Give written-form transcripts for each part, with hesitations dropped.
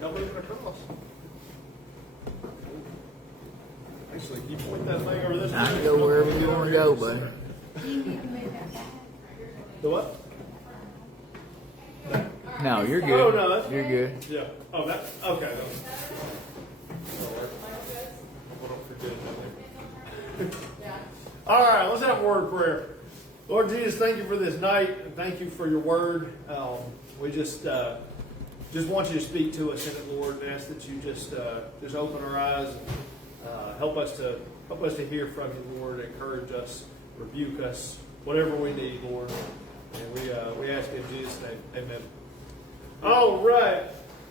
Y'all moving across. Actually, can you point that thing over this way? I can go wherever you want to go, buddy. Do you need to move that back? The what? No, you're good. Oh, no, that's... You're good. Yeah. Oh, that... Okay. Hold on for good. All right, let's have a word of prayer. Lord Jesus, thank you for this night, and thank you for your word. We just want you to speak to us in it, Lord, and ask that you just open our eyes and help us to hear from you, Lord. Encourage us, rebuke us, whatever we need, Lord. And we ask in Jesus' name, amen. All right.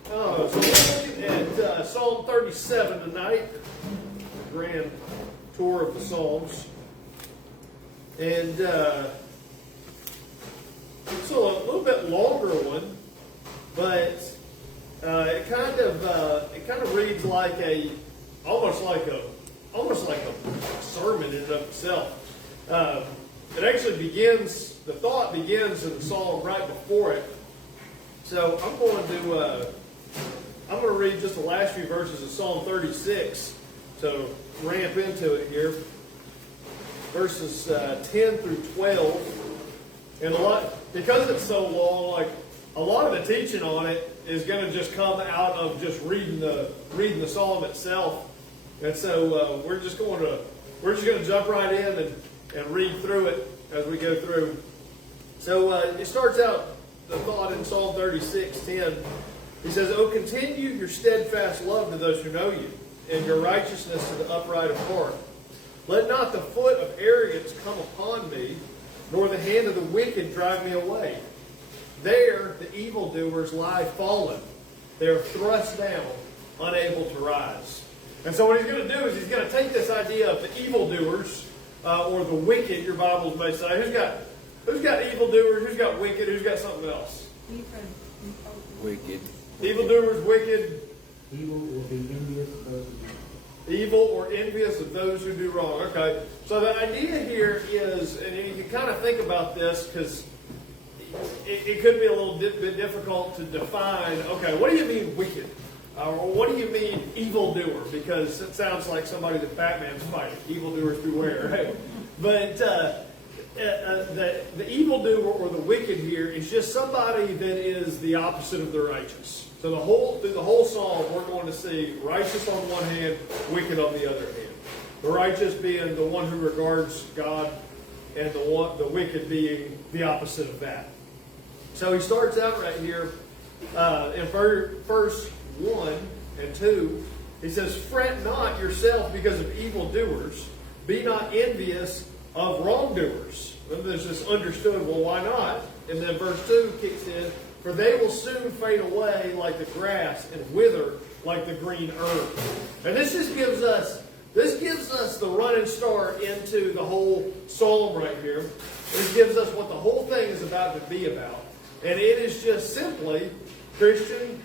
So we're looking at Psalm 37 tonight, a grand tour of the Psalms. And it's a little bit longer one, but it kind of reads like almost like a sermon in and of itself. It actually begins. The thought begins in the psalm right before it. So I'm going to read just the last few verses of Psalm 36. So ramp into it here. Verses 10 through 12. And because it's so long, like a lot of the teaching on it is going to just come out of just reading the psalm itself. And so we're just going to jump right in and read through it as we go through. So it starts out, the thought in Psalm 36:10. He says, "Oh, continue your steadfast love to those who know you, and your righteousness to the upright of heart. Let not the foot of arrogance come upon me, nor the hand of the wicked drive me away. There the evildoers lie fallen. They are thrust down, unable to rise." And so what he's going to do is he's going to take this idea of the evildoers, or the wicked, your Bibles may say. Who's got evildoers? Who's got wicked? Who's got something else? Wicked. Evildoers, wicked. Evil will be envious of those who do. Evil or envious of those who do wrong. Okay, so the idea here is, and you can kind of think about this because it could be a little bit difficult to define, okay, what do you mean wicked? Or what do you mean evildoer? Because it sounds like somebody that Batman's fighting. Evildoers beware, right? But the evildoer or the wicked here is just somebody that is the opposite of the righteous. So through the whole psalm, we're going to see righteous on one hand, wicked on the other hand. The righteous being the one who regards God, and the wicked being the opposite of that. So he starts out right here in verse 1 and 2. He says, "Fret not yourself because of evildoers. Be not envious of wrongdoers." And there's this understood, well, why not? And then verse 2 kicks in, "For they will soon fade away like the grass and wither like the green herb." And this just gives us the running start into the whole psalm right here. This gives us what the whole thing is about to be about. And it is just simply, Christian,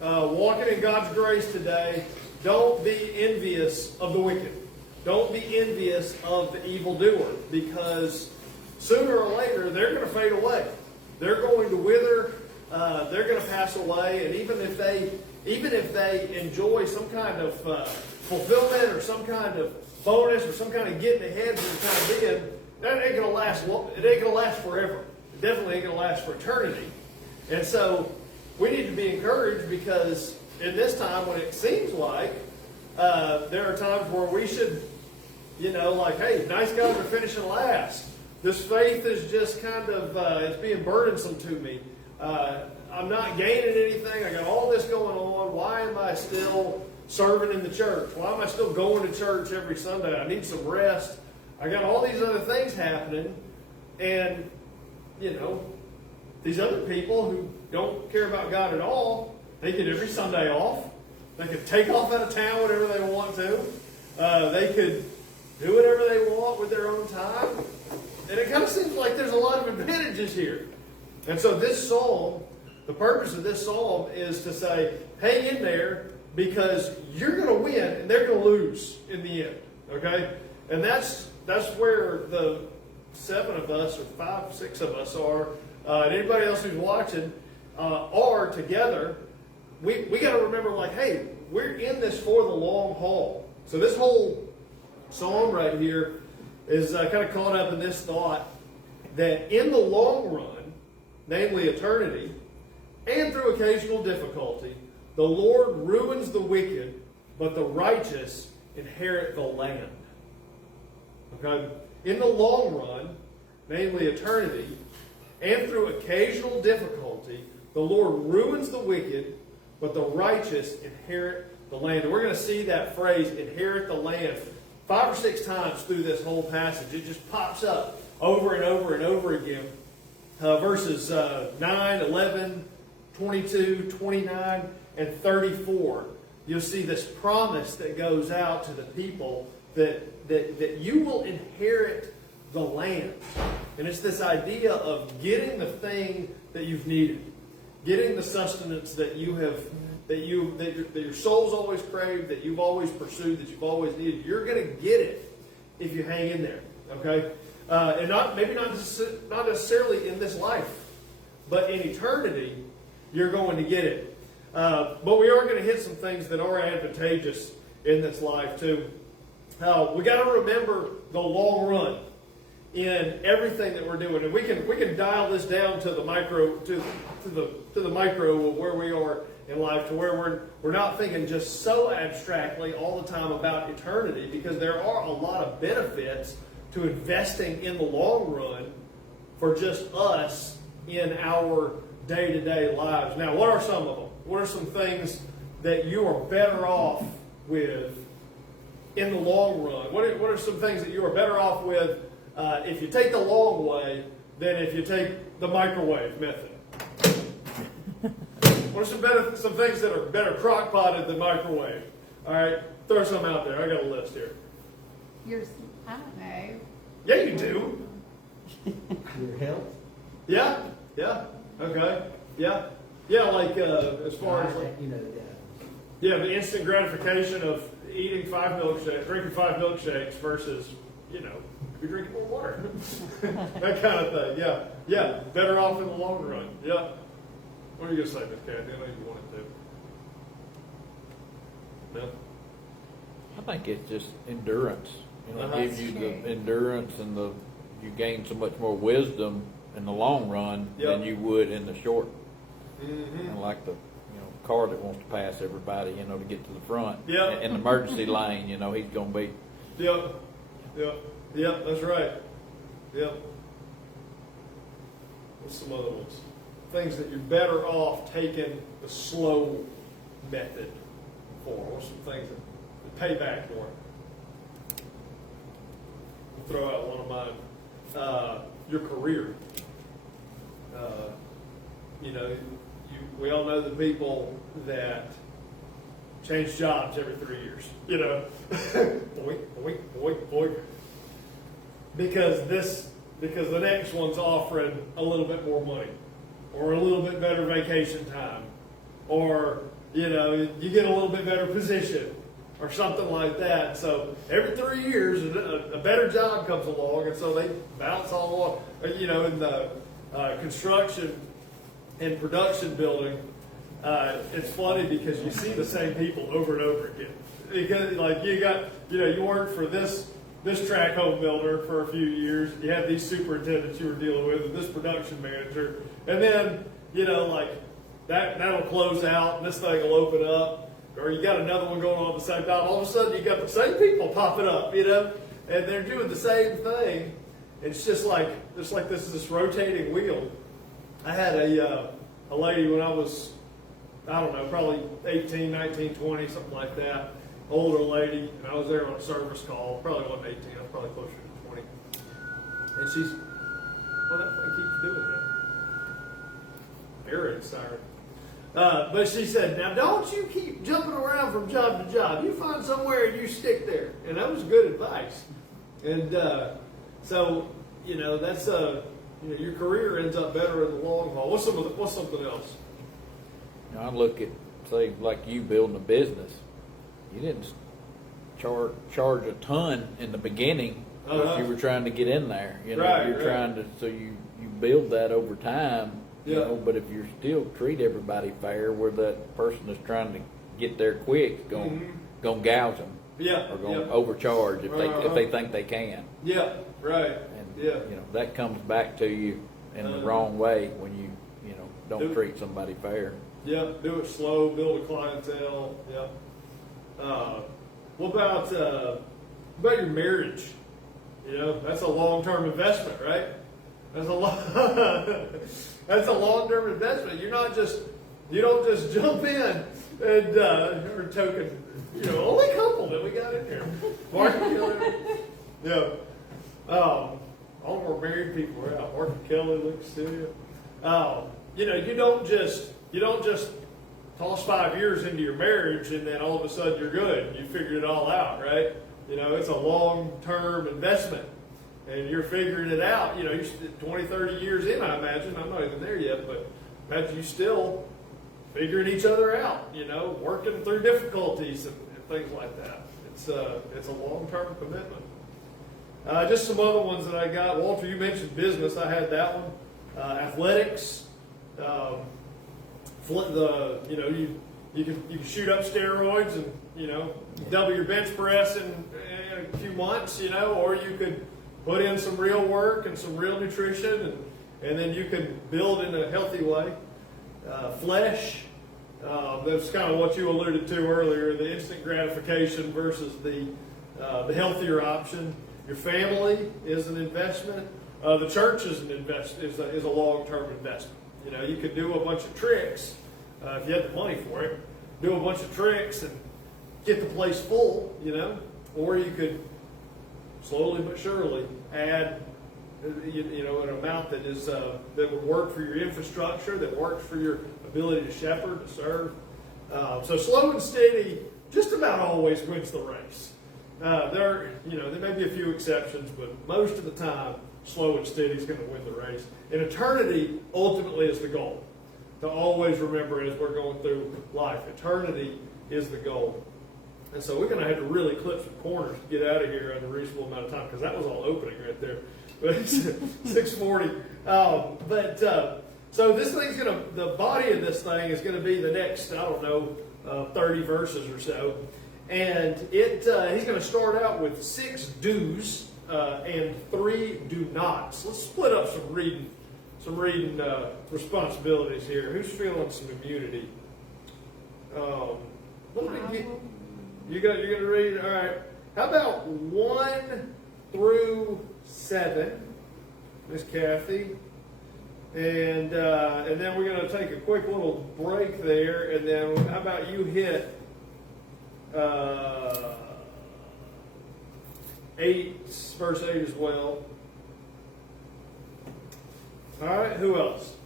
walking in God's grace today, don't be envious of the wicked. Don't be envious of the evildoer, because sooner or later they're going to fade away. They're going to wither. They're going to pass away. And even if they enjoy some kind of fulfillment or some kind of bonus or some kind of getting ahead for the time being, that ain't going to last. It ain't going to last forever. It definitely ain't going to last for eternity. And so we need to be encouraged, because in this time when it seems like there are times where we should, like, hey, nice guys are finishing last. This faith is just kind of, it's being burdensome to me. I'm not gaining anything. I got all this going on. Why am I still serving in the church? Why am I still going to church every Sunday? I need some rest. I got all these other things happening. And, these other people who don't care about God at all, they get every Sunday off. They could take off out of town whenever they want to. They could do whatever they want with their own time. And it kind of seems like there's a lot of advantages here. And so this psalm, the purpose of this psalm is to say, hang in there, because you're going to win and they're going to lose in the end. Okay? And that's where the 7 of us, or 5, 6 of us are, and anybody else who's watching, are together. we got to remember, like, hey, we're in this for the long haul. So this whole psalm right here is kind of caught up in this thought that in the long run, namely eternity, and through occasional difficulty, the Lord ruins the wicked, but the righteous inherit the land. Okay? In the long run, namely eternity, and through occasional difficulty, the Lord ruins the wicked, but the righteous inherit the land. And we're going to see that phrase, inherit the land, 5 or 6 times through this whole passage. It just pops up over and over and over again. Verses 9, 11, 22, 29, and 34. You'll see this promise that goes out to the people that you will inherit the land. And it's this idea of getting the thing that you've needed, getting the sustenance that you have, that your soul's always craved, that you've always pursued, that you've always needed. You're going to get it if you hang in there. Okay, and not necessarily in this life, but in eternity, you're going to get it. But we are going to hit some things that are advantageous in this life too. We got to remember the long run in everything that we're doing, and we can dial this down to the micro to the micro of where we are in life, to where we're not thinking just so abstractly all the time about eternity, because there are a lot of benefits to investing in the long run for just us in our day-to-day lives. Now, what are some of them? What are some things that you are better off with in the long run? What are some things that you are better off with if you take the long way than if you take the microwave method? What are some things that are better crock-potted than microwave? All right, throw some out there. I got a list here. I don't know. Yeah, you do. Your health? Yeah, okay, yeah, like as far as like, You know, yeah, the instant gratification of drinking 5 milkshakes versus, you're drinking more water. That kind of thing. Yeah, better off in the long run. Yeah. What are you gonna say, Miss Kathy? I know you wanted to. No. I think it's just endurance. It gives you the True. endurance and you gain so much more wisdom in the long run than you would in the short. Mm-hmm. And like the car that wants to pass everybody, to get to the front. Yeah. In the emergency lane, he's going to be. Yep, that's right. Yep. What's some other ones? Things that you're better off taking the slow method for. What's some things that pay back for? I'll throw out one of mine. Your career. We all know the people that change jobs every 3 years. Boink, boink, boink, boink. Because the next one's offering a little bit more money, or a little bit better vacation time, or you get a little bit better position, or something like that. So every 3 years, a better job comes along, and so they bounce all along. In the construction and production building, it's funny because you see the same people over and over again. Because you worked for this track home builder for a few years. You had these superintendents you were dealing with, and this production manager, and then that'll close out, and this thing will open up, or you got another one going on at the same time. All of a sudden, you got the same people popping up, and they're doing the same thing. It's just like this rotating wheel. I had a lady when I was, I don't know, probably 18, 19, 20, something like that. Older lady, and I was there on a service call. Probably wasn't 18, I was probably closer to 20. And she's, that thing keeps doing that. Air raid siren. But she said, now don't you keep jumping around from job to job. You find somewhere and you stick there. And that was good advice. And so, that's your career ends up better in the long haul. What's something else? I look at, say, like you building a business. You didn't charge a ton in the beginning if you were trying to get in there. You're trying to, so you build that over time, You Yeah. know, but if you still treat everybody fair, where that person is trying to get there quick, gonna gouge them. Yeah, Or gonna yeah. overcharge if Uh-huh. they think they can. Yeah, right. And Yeah. you know, that comes back to you in the Uh-huh. wrong way when you don't Do- treat somebody fair. Yeah, do it slow, build a clientele. Yeah. What about your marriage? You know, that's a long-term investment, right? That's a that's a long-term investment. You don't just jump in and we're token, only couple that we got in here. Mark, yeah. All of our married people are out. Mark and Kelly looks to you. You don't just toss 5 years into your marriage and then all of a sudden you're good. You figured it all out, right? It's a long-term investment. And you're figuring it out. You're 20, 30 years in, I imagine. I'm not even there yet, but imagine you still figuring each other out, working through difficulties and things like that. It's a long-term commitment. Just some other ones that I got. Walter, you mentioned business. I had that one. Athletics. You can shoot up steroids and double your bench press in a few months, or you could put in some real work and some real nutrition, and then you can build in a healthy way. Flesh. That's kind of what you alluded to earlier, the instant gratification versus the healthier option. Your family is an investment. The church is is a long-term investment. You could do a bunch of tricks if you had the money for it. Do a bunch of tricks and get the place full, or you could slowly but surely add, an amount that that would work for your infrastructure, that works for your ability to shepherd, to serve. So slow and steady just about always wins the race. There may be a few exceptions, but most of the time, slow and steady is going to win the race. And eternity ultimately is the goal. To always remember as we're going through life, eternity is the goal. And so we're going to have to really clip some corners to get out of here in a reasonable amount of time, because that was all opening right there. But it's 6:40. So this thing's the body of this thing is going to be the next, 30 verses or so. And he's going to start out with 6 do's and 3 do nots. Let's split up some reading responsibilities here. Who's feeling some immunity? You're going to read? All right. How about 1 through 7, Miss Kathy? And then we're going to take a quick little break there, and then how about you hit verse 8 as well. All right, who else?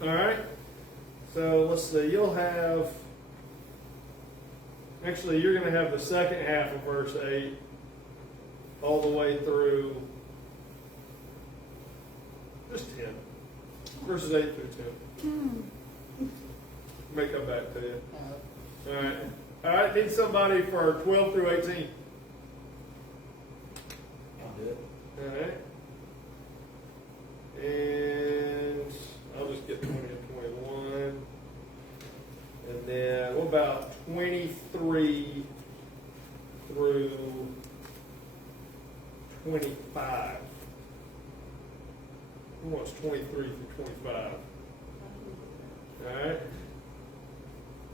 All right, so let's see. You'll have, actually, you're going to have the second half of verse 8 all the way through just 10. Verses 8 through 10. May come back to you. All right. All right, need somebody for 12 through 18. I'll do it. All right. And I'll just get 20 and 21. And then what about 23 through 25? Who wants 23 through 25? All right.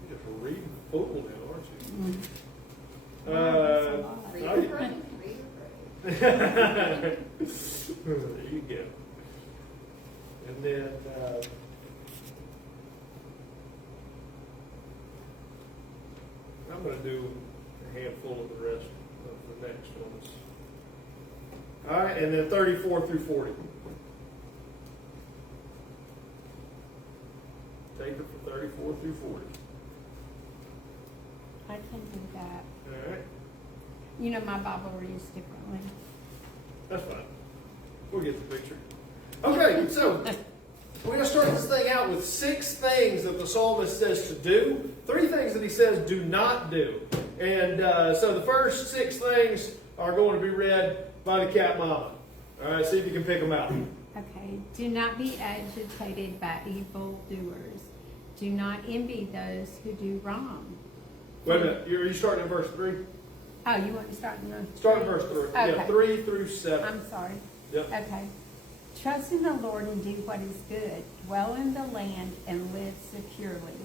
You're just reading football now, aren't you? Read or pray. There you go. And then I'm going to do a handful of the rest of the next ones. All right, and then 34 through 40. Take it from 34 through 40. I can do that. All right, My Bible reads differently. that's fine. We'll get the picture. Okay, so we're going to start this thing out with 6 things that the psalmist says to do, 3 things that he says do not do. And so the first 6 things are going to be read by the cat mama. All right, see if you can pick them out. Okay, do not be agitated by evil doers. Do not envy those who do wrong. Wait a minute. Are you starting in verse 3? Oh, you want to start in the... Start in verse 3. Okay. Yeah, 3 through 7. I'm sorry. Yep. Okay. Trust in the Lord and do what is good. Dwell in the land and live securely.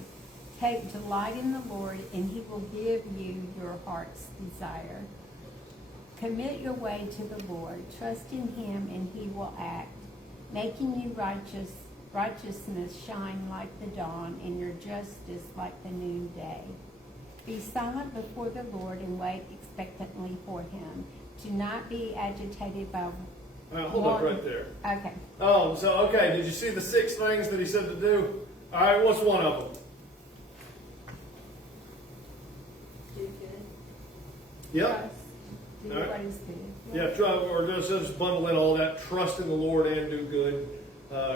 Take delight in the Lord, and he will give you your heart's desire. Commit your way to the Lord. Trust in him, and he will act, making you righteousness shine like the dawn, and your justice like the noonday. Be silent before the Lord and wait expectantly for him. Do not be agitated by... Hold up right there. Okay. Okay, did you see the 6 things that he said to do? All right, what's one of them? Do good. Yep. Trust. Do All right. what is good. Yeah, or just bundle in all that. Trust in the Lord and do good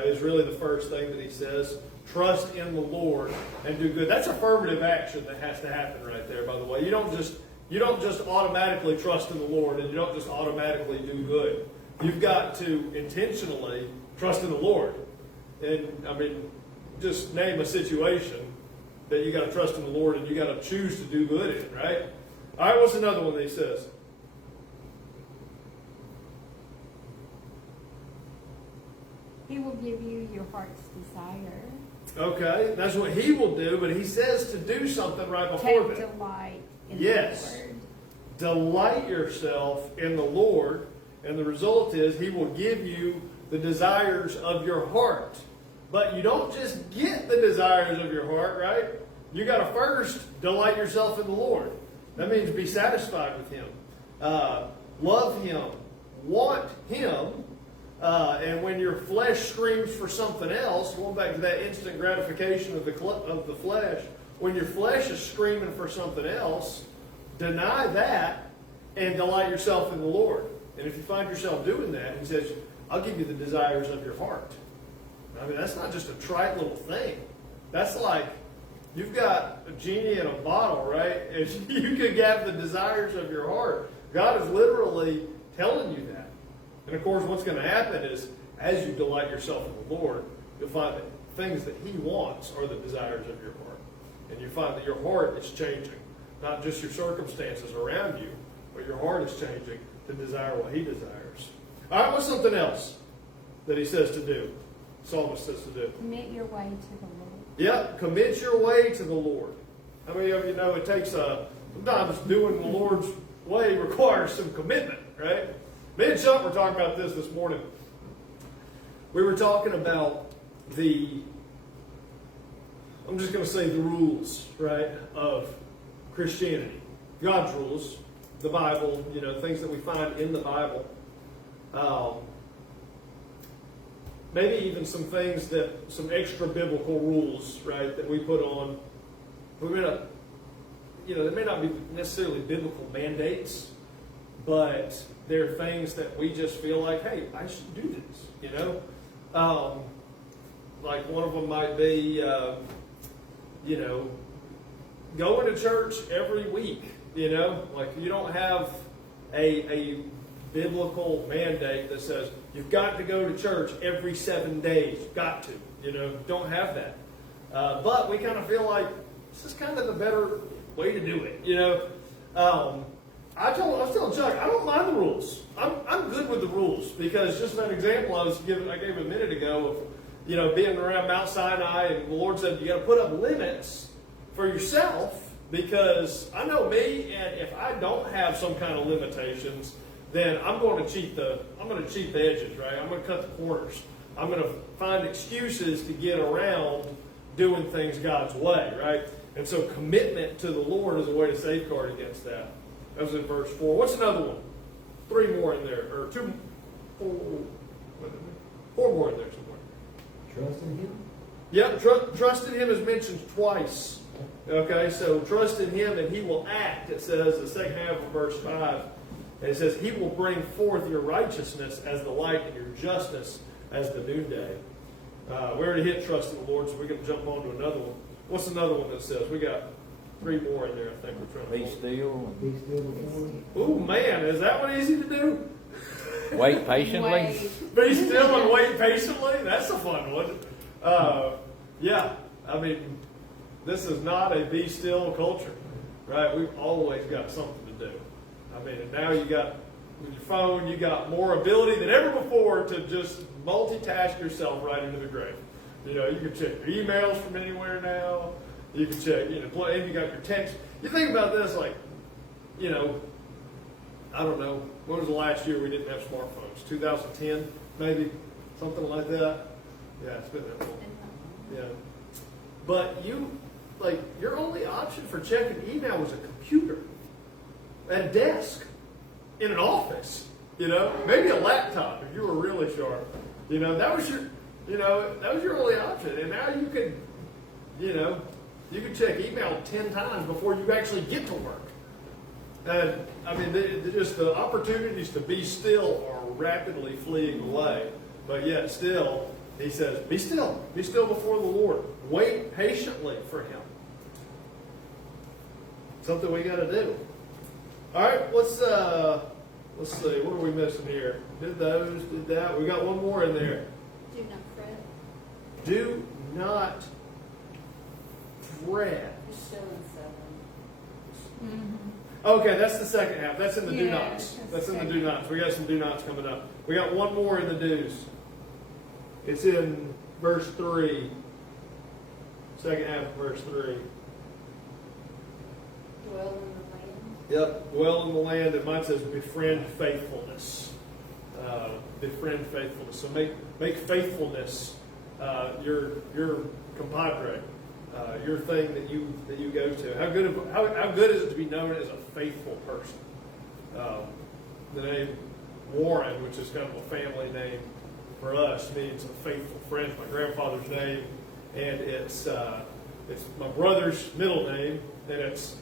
is really the first thing that he says. Trust in the Lord and do good. That's affirmative action that has to happen right there, by the way. You don't just automatically trust in the Lord, and you don't just automatically do good. You've got to intentionally trust in the Lord. And, I mean, just name a situation that you got to trust in the Lord and you got to choose to do good in, right? All right, what's another one that he says? He will give you your heart's desire. Okay, that's what he will do, but he says to do something right before Take that. delight in Yes. the Lord. Delight yourself in the Lord, and the result is he will give you the desires of your heart. But you don't just get the desires of your heart, right? You got to first delight yourself in the Lord. That means be satisfied with him. Love him. Want him. And when your flesh screams for something else, going back to that instant gratification of the flesh, when your flesh is screaming for something else, deny that and delight yourself in the Lord. And if you find yourself doing that, he says, I'll give you the desires of your heart. I mean, that's not just a trite little thing. That's like you've got a genie in a bottle, right? And you can have the desires of your heart. God is literally telling you that. And of course, what's going to happen is, as you delight yourself in the Lord, you'll find that things that he wants are the desires of your heart. And you find that your heart is changing. Not just your circumstances around you, but your heart is changing to desire what he desires. All right, what's something else that he says to do? Psalmist says to do. Commit your way to the Lord. Yep, commit your way to the Lord. How many of you know it takes sometimes doing the Lord's way requires some commitment, right? Me and Chuck were talking about this morning. We were talking about I'm just going to say the rules, right, of Christianity. God's rules, the Bible, things that we find in the Bible. Maybe even some things some extra biblical rules, right, that we put on. We're going to, they may not be necessarily biblical mandates, but they're things that we just feel like, hey, I should do this, Like one of them might be, going to church every week, Like you don't have a biblical mandate that says you've got to go to church every 7 days. Got to, don't have that. But we kind of feel like this is kind of the better way to do it, I was telling Chuck, I don't mind the rules. I'm good with the rules because just an example I gave a minute ago of, being around Mount Sinai, and the Lord said you got to put up limits for yourself because I know me, and if I don't have some kind of limitations, then I'm going to cheat the edges, right? I'm going to cut the corners. I'm going to find excuses to get around doing things God's way, right? And so commitment to the Lord is a way to safeguard against that. That was in verse 4. What's another one? 3 more in there, or 4 more in there somewhere. Trust in him? Yep, trust in him is mentioned twice. Okay, so trust in him and he will act, it says, the second half of verse 5. And it says, he will bring forth your righteousness as the light and your justice as the noonday. We already hit trust in the Lord, so we're going to jump on to another one. What's another one that says? We got 3 more in there, I think we're trying to Be still. Be still before him. Ooh, man, is that one easy to do? Wait patiently. Wait. Be still and wait patiently. That's a fun one. Yeah, I mean, this is not a be still culture, right? We've always got something to do. I mean, and now you got with your phone, you got more ability than ever before to just multitask yourself right into the grave. You know, you can check your emails from anywhere now. You can check, and you got your text. You think about this, like, you know, I don't know, when was the last year we didn't have smartphones? 2010, maybe? Something like that? Yeah, it's been that long. Yeah. But your only option for checking email was a computer at a desk in an office, you know, maybe a laptop if you were really sharp. You know, that was your only option. And now you can check email 10 times before you actually get to work. And I mean, just the opportunities to be still are rapidly fleeing away. But yet still, he says, be still before the Lord. Wait patiently for him. Something we got to do. All right, let's see. What are we missing here? Did those? Did that? We got one more in there. Do not fret. Do not fret. You're still in 7. Mm-hmm. Okay, that's the second half. That's in the do Yeah, nots. that's That's in the second. do nots. We got some do nots coming up. We got one more in the do's. It's in verse 3. Second half of verse 3. Dwell in the land. Yep. Dwell in the land, and mine says befriend faithfulness. Befriend faithfulness. So make faithfulness your compadre, your thing that you go to. How good is it to be known as a faithful person? The name Warren, which is kind of a family name for us, means a faithful friend. It's my grandfather's name, and it's my brother's middle name, and it's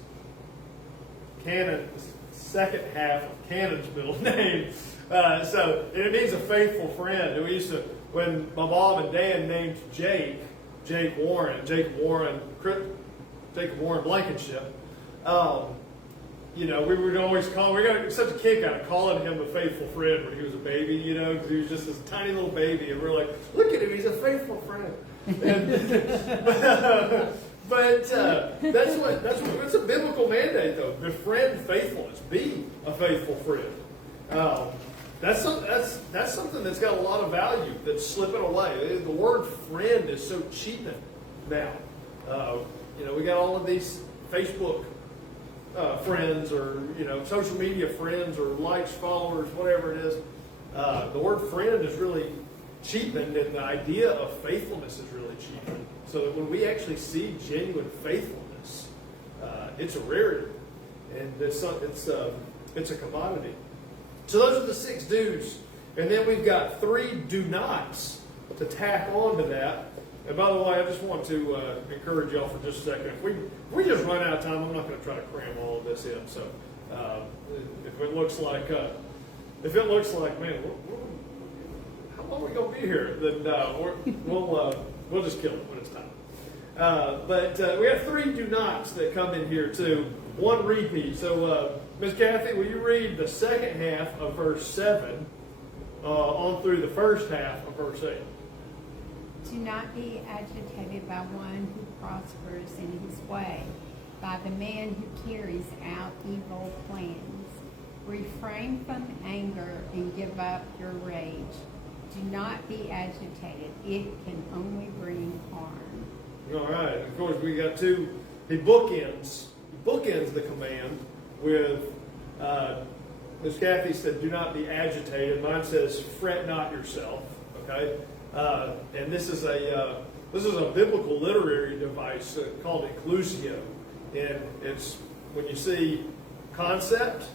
Cannon's second half of Cannon's middle name. So it means a faithful friend. And we used to, when my mom and dad named Jacob Warren Blankenship, you know, we would always we got such a kick out of calling him a faithful friend when he was a baby, you know, because he was just this tiny little baby, and we're like, look at him, he's a faithful friend. But it's a biblical mandate, though. Befriend faithfulness. Be a faithful friend. That's something that's got a lot of value that's slipping away. The word friend is so cheapened now. You know, we got all of these Facebook friends, or social media friends, or likes, followers, whatever it is. The word friend is really cheapened, and the idea of faithfulness is really cheapened. So that when we actually see genuine faithfulness, it's a rarity, and it's a commodity. So those are the 6 do's, and then we've got 3 do nots to tack on to that. And by the way, I just want to encourage y'all for just a second. If we just run out of time, I'm not going to try to cram all of this in. So if it looks like man, how long are we going to be here? Then we'll just kill it when it's time. But we have 3 do nots that come in here too. 1 repeat. So Ms. Kathy, will you read the second half of verse 7 on through the first half of verse 8? Do not be agitated by one who prospers in his way, by the man who carries out evil plans. Refrain from anger and give up your rage. Do not be agitated. It can only bring harm. All right. Of course, we got 2. He bookends the command with, as Kathy said, do not be agitated. Mine says, fret not yourself. Okay. And this is a biblical literary device called inclusio, and it's when you see concept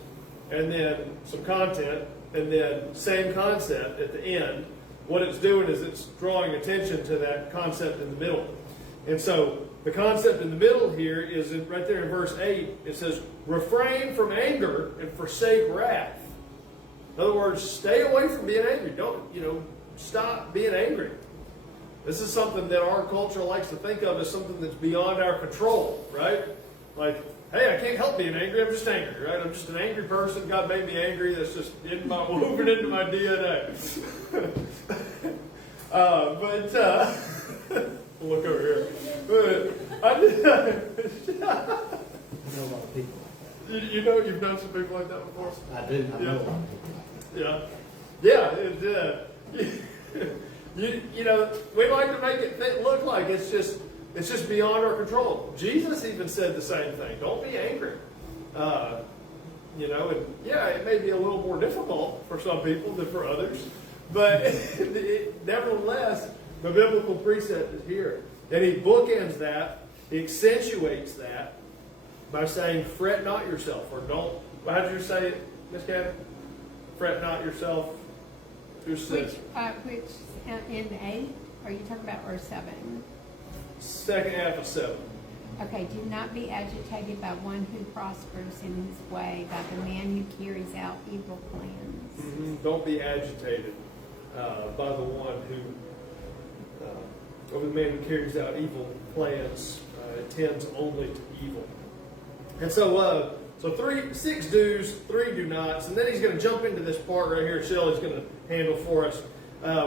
and then some content and then same concept at the end. What it's doing is it's drawing attention to that concept in the middle. And so the concept in the middle here is right there in verse 8. It says, refrain from anger and forsake wrath. In other words, stay away from being angry. Don't, stop being angry. This is something that our culture likes to think of as something that's beyond our control, right? Like, hey, I can't help being angry. I'm just angry, right? I'm just an angry person. God made me angry. That's just woven into my DNA. Look over here. But I know a lot of people like you know, you've known some people like that before. that. I do. I know a lot of people. Yeah. You know, we like to make it look like it's just beyond our control. Jesus even said the same thing. Don't be angry. You know, and yeah, it may be a little more difficult for some people than for others, but nevertheless, the biblical precept is here. And he bookends that, he accentuates that by saying, fret not yourself, or don't, how did you say it, Miss Kathy? Fret not yourself. Which in 8? Are you talking about verse 7? Second half of 7. Okay, do not be agitated by one who prospers in his way, by the man who carries out evil plans. Mm-hmm. Don't be agitated by the one who, over the man who carries out evil plans, tends only to evil. And so 6 do's, 3 do nots, and then he's going to jump into this part right here. Shelley's going to handle for us,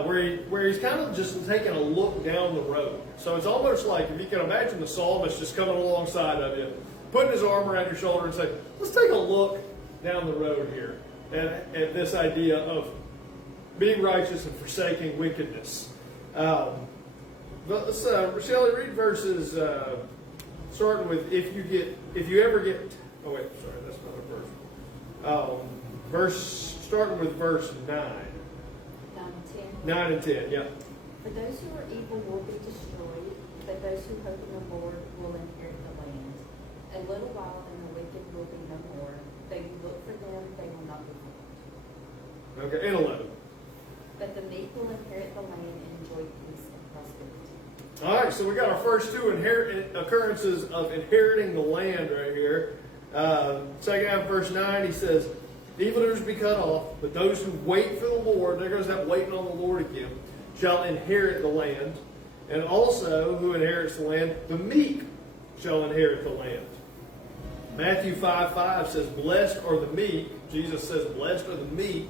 where he's kind of just taking a look down the road. So it's almost like, if you can imagine the psalmist just coming alongside of you, putting his arm around your shoulder and saying, let's take a look down the road here at this idea of being righteous and forsaking wickedness. But let's, Shelley, read verses starting with starting with verse 9. 9 and 10. 9 and 10, yeah. For those who are evil will be destroyed, but those who hope in the Lord will inherit the land. A little while and the wicked will be no more. Though you look for them, they will not be found. Okay, and 11. But the meek will inherit the land and enjoy peace and prosperity. All right, so we got our first 2 occurrences of inheriting the land right here. Second half of verse 9, he says, evildoers be cut off, but those who wait for the Lord, there goes that waiting on the Lord again, shall inherit the land. And also, who inherits the land? The meek shall inherit the land. Matthew 5:5 says, blessed are the meek. Jesus says, blessed are the meek,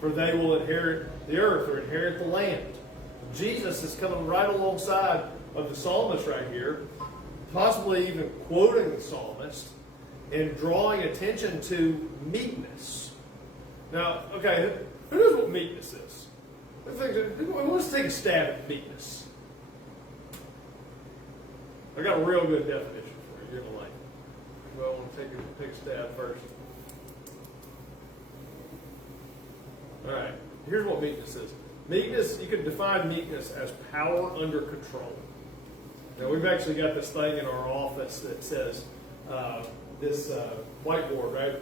for they will inherit the earth, or inherit the land. Jesus is coming right alongside of the psalmist right here, possibly even quoting the psalmist, and drawing attention to meekness. Now, okay, who knows what meekness is? Let's take a stab at meekness. I got a real good definition for you. You're going to like it. Well, I want to take a stab first. All right, here's what meekness is. Meekness, you could define meekness as power under control. Now, we've actually got this thing in our office that says, this whiteboard, right?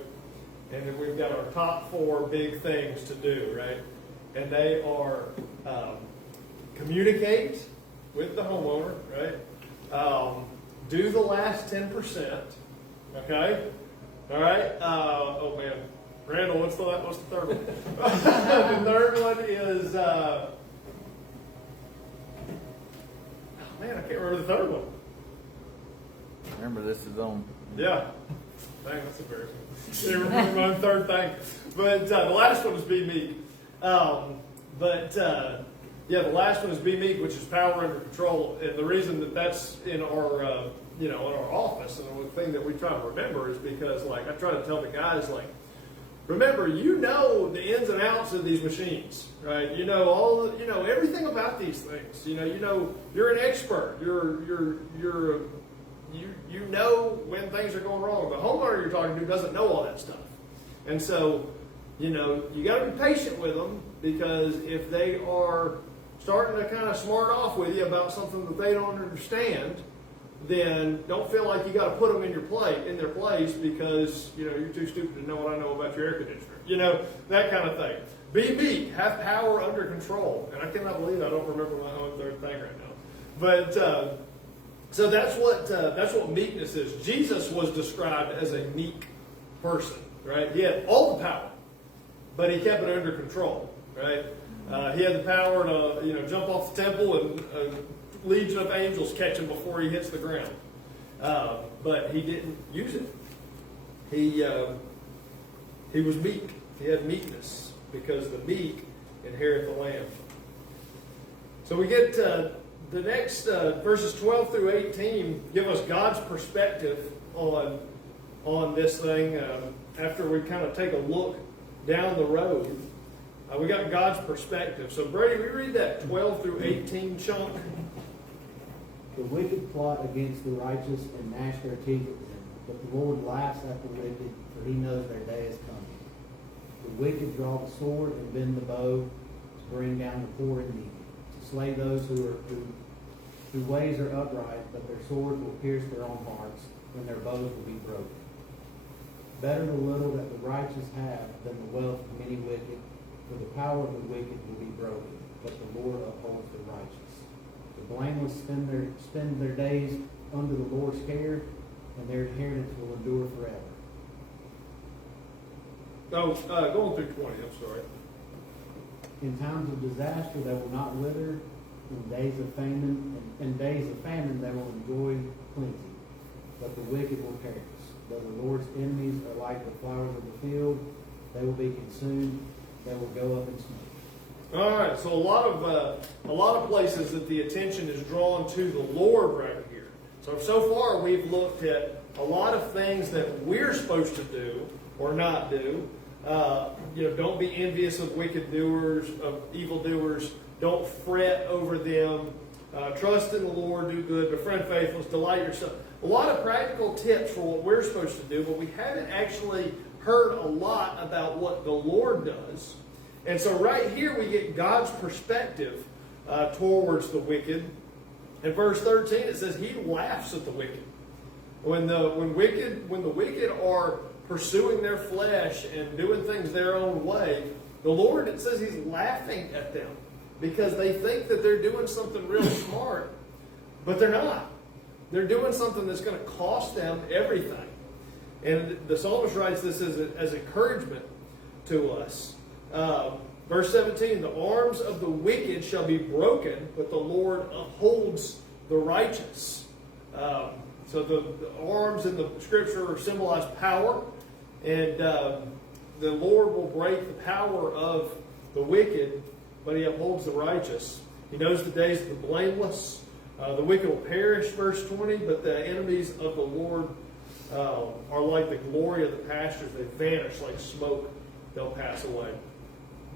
And then we've got our top 4 big things to do, right? And they are communicate with the homeowner, right? Do the last 10%, okay? All right? Oh man, Randall, what's the third one? The third one is man, I can't remember the third one. Remember, this is on. Yeah. Dang, that's embarrassing. Can't remember my third thing. But the last one is be meek. The last one is be meek, which is power under control. And the reason that that's in our, in our office, and the thing that we try to remember is because, like, I try to tell the guys, like, remember, you know the ins and outs of these machines, right? You know everything about these things. You know, you're an expert. You know when things are going wrong. The homeowner you're talking to doesn't know all that stuff. And so, you got to be patient with them, because if they are starting to kind of smart off with you about something that they don't understand, then don't feel like you got to put them in their place because, you're too stupid to know what I know about your air conditioner. That kind of thing. Be meek, have power under control. And I cannot believe I don't remember my own third thing right now. But, so that's what meekness is. Jesus was described as a meek person, right? He had all the power, but he kept it under control, right? He had the power to, jump off the temple and a legion of angels catch him before he hits the ground. but he didn't use it. He was meek. He had meekness, because the meek inherit the land. So we get the next verses 12 through 18 give us God's perspective on this thing. After we kind of take a look down the road, we got God's perspective. So Brady, we read that 12 through 18 chunk. The wicked plot against the righteous and gnash their teeth at them, but the Lord laughs at the wicked, for he knows their day is coming. The wicked draw the sword and bend the bow to bring down the poor and needy, to slay those whose ways are upright, but their sword will pierce their own hearts, and their bows will be broken. Better the little that the righteous have than the wealth of many wicked, for the power of the wicked will be broken, but the Lord upholds the righteous. The blameless spend their days under the Lord's care, and their inheritance will endure forever. Oh, going through 20, I'm sorry. In times of disaster they will not wither, in days of famine they will enjoy plenty, but the wicked will perish. Though the Lord's enemies are like the flowers of the field, they will be consumed, they will go up in smoke. All right, so a lot of places that the attention is drawn to the Lord right here. So far we've looked at a lot of things that we're supposed to do or not do. Don't be envious of wicked doers, of evil doers. Don't fret over them. Trust in the Lord, do good, befriend faithfulness, delight yourself. A lot of practical tips for what we're supposed to do, but we haven't actually heard a lot about what the Lord does. And so right here we get God's perspective towards the wicked. In verse 13 it says he laughs at the wicked. When the wicked are pursuing their flesh and doing things their own way, the Lord, it says he's laughing at them because they think that they're doing something real smart, but they're not. They're doing something that's going to cost them everything. And the psalmist writes this as encouragement to us. Verse 17, the arms of the wicked shall be broken, but the Lord upholds the righteous. So the arms in the scripture symbolize power, and the Lord will break the power of the wicked, but he upholds the righteous. He knows the days of the blameless. The wicked will perish, verse 20, but the enemies of the Lord are like the glory of the pastures. They vanish like smoke. They'll pass away.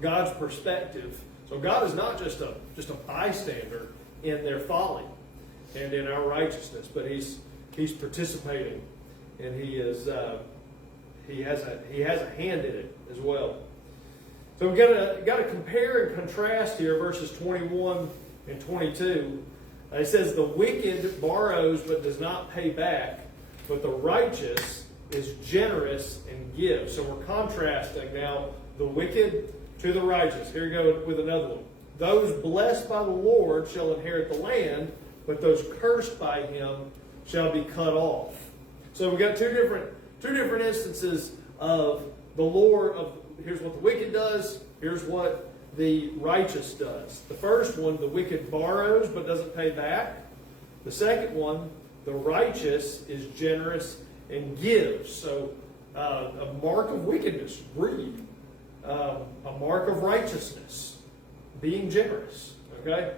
God's perspective. So God is not just a bystander in their folly and in our righteousness, but he's participating, and he has a hand in it as well. So we've got to compare and contrast here verses 21 and 22. It says the wicked borrows but does not pay back, but the righteous is generous and gives. So we're contrasting now the wicked to the righteous. Here we go with another one. Those blessed by the Lord shall inherit the land, but those cursed by him shall be cut off. So we've got two different instances of the Lord. Here's what the wicked does. Here's what the righteous does. The first one, the wicked borrows but doesn't pay back. The second one, the righteous is generous and gives. So a mark of wickedness, greed. A mark of righteousness, being generous. Okay?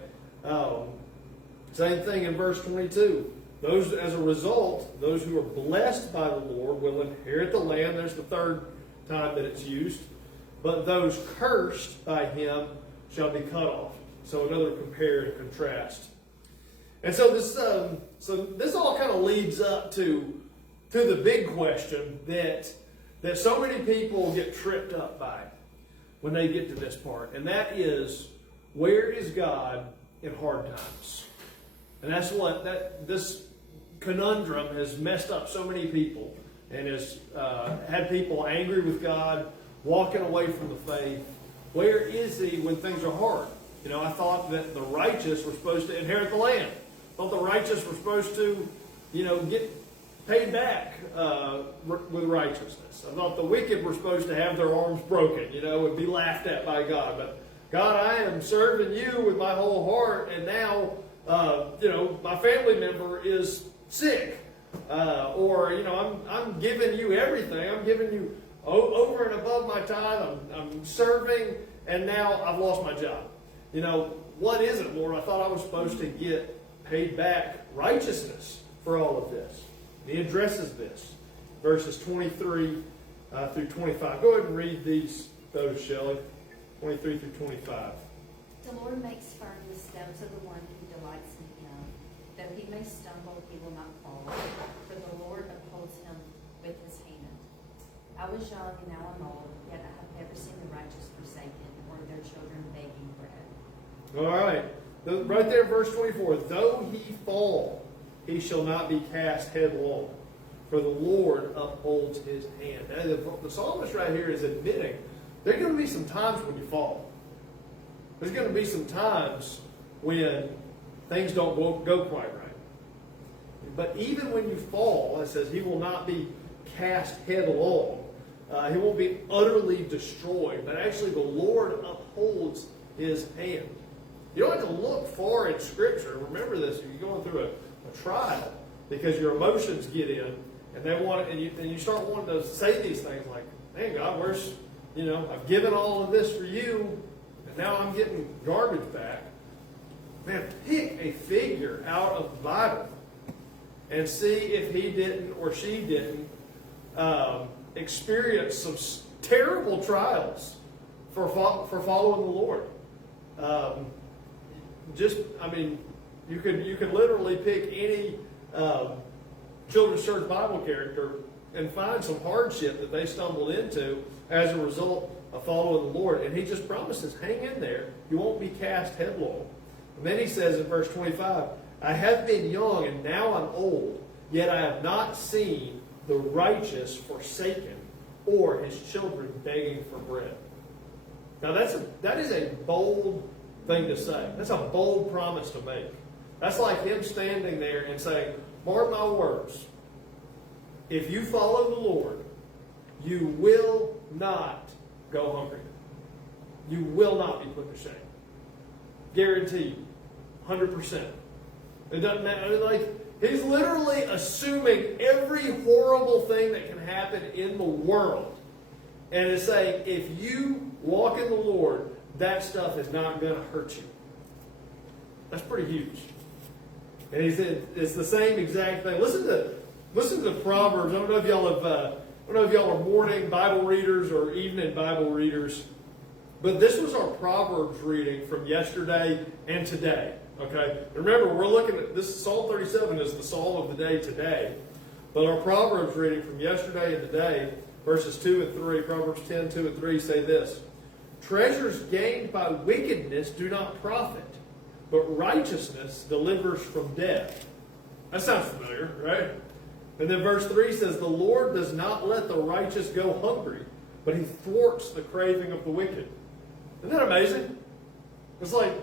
Same thing in verse 22. As a result, those who are blessed by the Lord will inherit the land. There's the third time that it's used. But those cursed by him shall be cut off. So another compare and contrast. And so this all kind of leads up to the big question that so many people get tripped up by when they get to this part. And that is, where is God in hard times? And that's what this conundrum has messed up so many people and has had people angry with God, walking away from the faith. Where is he when things are hard? I thought that the righteous were supposed to inherit the land. I thought the righteous were supposed to, get paid back with righteousness. I thought the wicked were supposed to have their arms broken, and be laughed at by God. But God, I am serving you with my whole heart, and now, my family member is sick. Or, I'm giving you everything. I'm giving you over and above my tithe. I'm serving, and now I've lost my job. What is it, Lord? I thought I was supposed to get paid back righteousness for all of this. He addresses this. Verses 23 through 25. Go ahead and read those, Shelley. 23 through 25. The Lord makes firm the steps of the one who delights in him. Though he may stumble, he will not fall, for the Lord upholds him with his hand. I was young and now I'm old, yet I have never seen the righteous forsaken or their children begging bread. All right. Right there in verse 24. Though he fall, he shall not be cast headlong, for the Lord upholds his hand. And the psalmist right here is admitting there are going to be some times when you fall. There's going to be some times when things don't go quite right. But even when you fall, it says he will not be cast headlong. He won't be utterly destroyed. But actually the Lord upholds his hand. You don't have to look far in Scripture. Remember this, if you're going through a trial, because your emotions get in, and you start wanting to say these things like, man, God, where's, I've given all of this for you, and now I'm getting garbage back. Man, pick a figure out of the Bible and see if he didn't or she didn't experience some terrible trials for following the Lord. You could literally pick any children's church Bible character and find some hardship that they stumbled into as a result of following the Lord. And he just promises, hang in there. You won't be cast headlong. And then he says in verse 25, I have been young and now I'm old, yet I have not seen the righteous forsaken or his children begging for bread. Now that is a bold thing to say. That's a bold promise to make. That's like him standing there and saying, mark my words, if you follow the Lord, you will not go hungry. You will not be put to shame. Guaranteed. 100%. It doesn't matter. He's literally assuming every horrible thing that can happen in the world. And is saying, if you walk in the Lord, that stuff is not going to hurt you. That's pretty huge. And he said it's the same exact thing. Listen to the Proverbs. I don't know if y'all are morning Bible readers or evening Bible readers, but this was our Proverbs reading from yesterday and today. Okay. Remember, we're looking at this. Psalm 37 is the Psalm of the day today, but our Proverbs reading from yesterday and today, verses 2 and 3, Proverbs 10, 2 and 3 say this: treasures gained by wickedness do not profit, but righteousness delivers from death. That sounds familiar, right? And then verse 3 says, the Lord does not let the righteous go hungry, but he thwarts the craving of the wicked. Isn't that amazing? It's the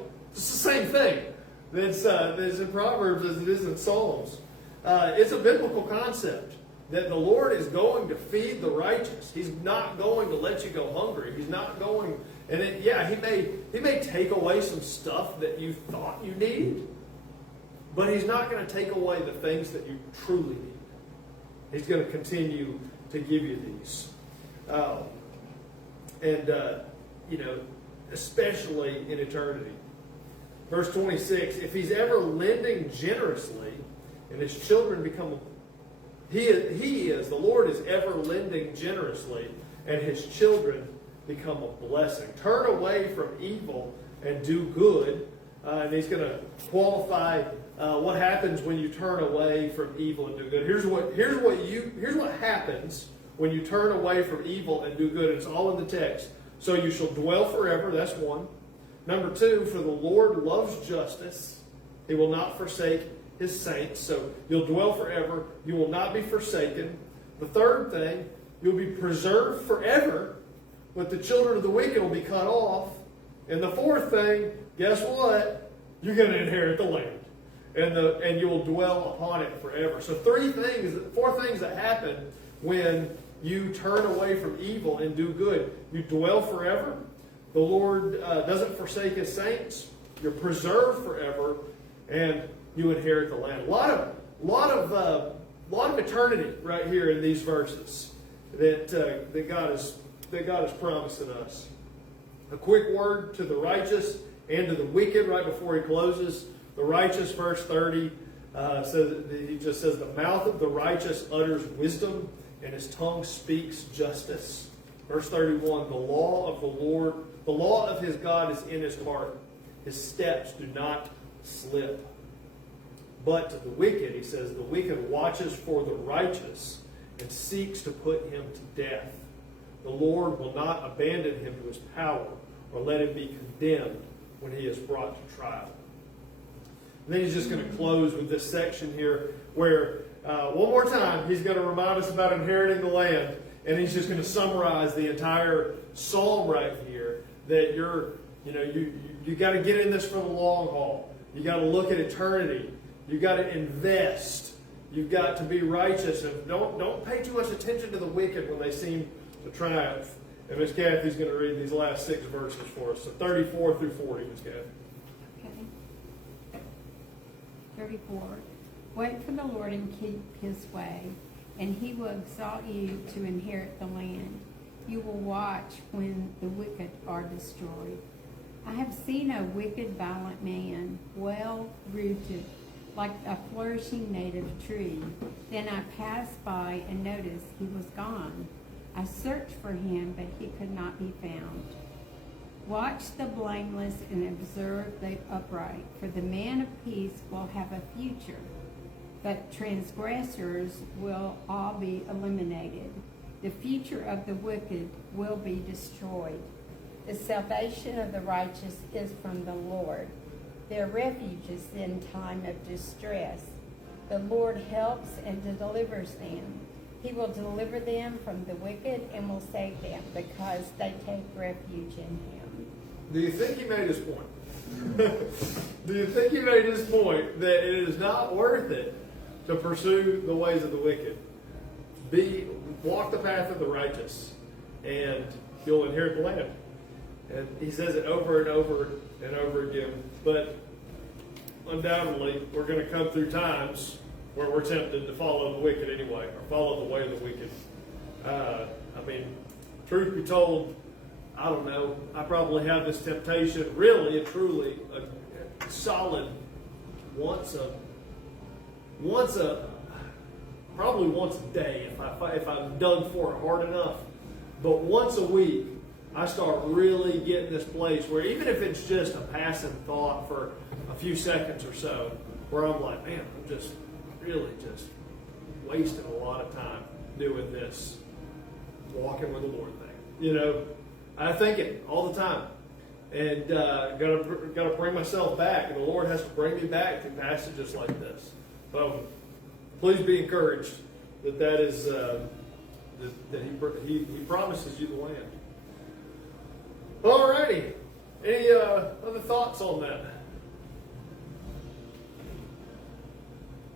same thing that's in Proverbs as it is in Psalms. It's a biblical concept that the Lord is going to feed the righteous. He's not going to let you go hungry. He's not going... And he may take away some stuff that you thought you needed, but he's not going to take away the things that you truly need. He's going to continue to give you these. Especially in eternity. Verse 26, if he's ever lending generously and his children become... the Lord is ever lending generously and his children become a blessing. Turn away from evil and do good. And he's going to qualify what happens when you turn away from evil and do good. Here's what happens when you turn away from evil and do good. It's all in the text. So you shall dwell forever. That's one. Number 2, for the Lord loves justice. He will not forsake his saints. So you'll dwell forever. You will not be forsaken. The third thing, you'll be preserved forever, but the children of the wicked will be cut off. And the fourth thing, guess what? You're going to inherit the land. And you will dwell upon it forever. So 4 things that happen when you turn away from evil and do good. You dwell forever. The Lord doesn't forsake his saints. You're preserved forever. And you inherit the land. A lot of lot of eternity right here in these verses that God is promising us. A quick word to the righteous and to the wicked right before he closes. The righteous, verse 30, he just says, the mouth of the righteous utters wisdom, and his tongue speaks justice. Verse 31, the law of the Lord, the law of his God is in his heart. His steps do not slip. But to the wicked, he says, the wicked watches for the righteous and seeks to put him to death. The Lord will not abandon him to his power or let him be condemned when he is brought to trial. And then he's just going to close with this section here where, one more time, he's going to remind us about inheriting the land. And he's just going to summarize the entire psalm right here that you got to get in this for the long haul. You got to look at eternity. You got to invest. You've got to be righteous, and don't pay too much attention to the wicked when they seem to triumph. And Miss Kathy's going to read these last 6 verses for us. So 34 through 40, Miss Kathy. Okay. 34. Wait for the Lord and keep his way, and he will exalt you to inherit the land. You will watch when the wicked are destroyed. I have seen a wicked, violent man, well rooted, like a flourishing native tree. Then I passed by and noticed he was gone. I searched for him, but he could not be found. Watch the blameless and observe the upright, for the man of peace will have a future, but transgressors will all be eliminated. The future of the wicked will be destroyed. The salvation of the righteous is from the Lord. Their refuge is in time of distress. The Lord helps and delivers them. He will deliver them from the wicked and will save them because they take refuge in him. Do you think he made his point? Do you think he made his point that it is not worth it to pursue the ways of the wicked? Walk the path of the righteous, and you'll inherit the land. And he says it over and over and over again. But undoubtedly, we're going to come through times where we're tempted to follow the wicked anyway, or follow the way of the wicked. Truth be told, I don't know. I probably have this temptation, really and truly, a solid probably once a day if I'm done for it hard enough. But once a week, I start really getting this place where even if it's just a passing thought for a few seconds or so, where I'm like, man, I'm just really just wasting a lot of time doing this walking with the Lord thing. I think it all the time. And gotta bring myself back. And the Lord has to bring me back to passages like this. So please be encouraged that is that he promises you the land. Alrighty. Any other thoughts on that?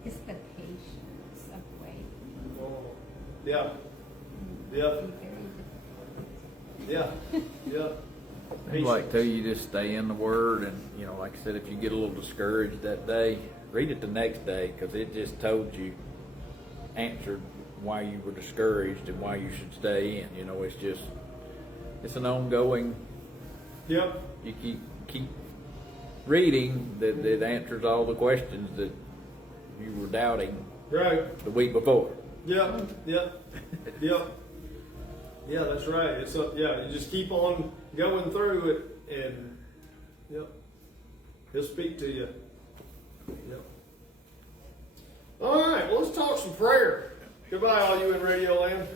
It's the patience of waiting. Oh, yeah. Yeah. Yeah. Yeah. I'd like to you just stay in the Word, and like I said, if you get a little discouraged that day, read it the next day, because it just told you, answered why you were discouraged and why you should stay in. It's an ongoing. Yep. You keep reading that answers all the questions that you were doubting Right. the week before. Yep. Yep. Yep. Yeah, that's right. It's you just keep on going through it, and he'll speak to you. Yep. All right, well, let's talk some prayer. Goodbye, all you in Radio Land.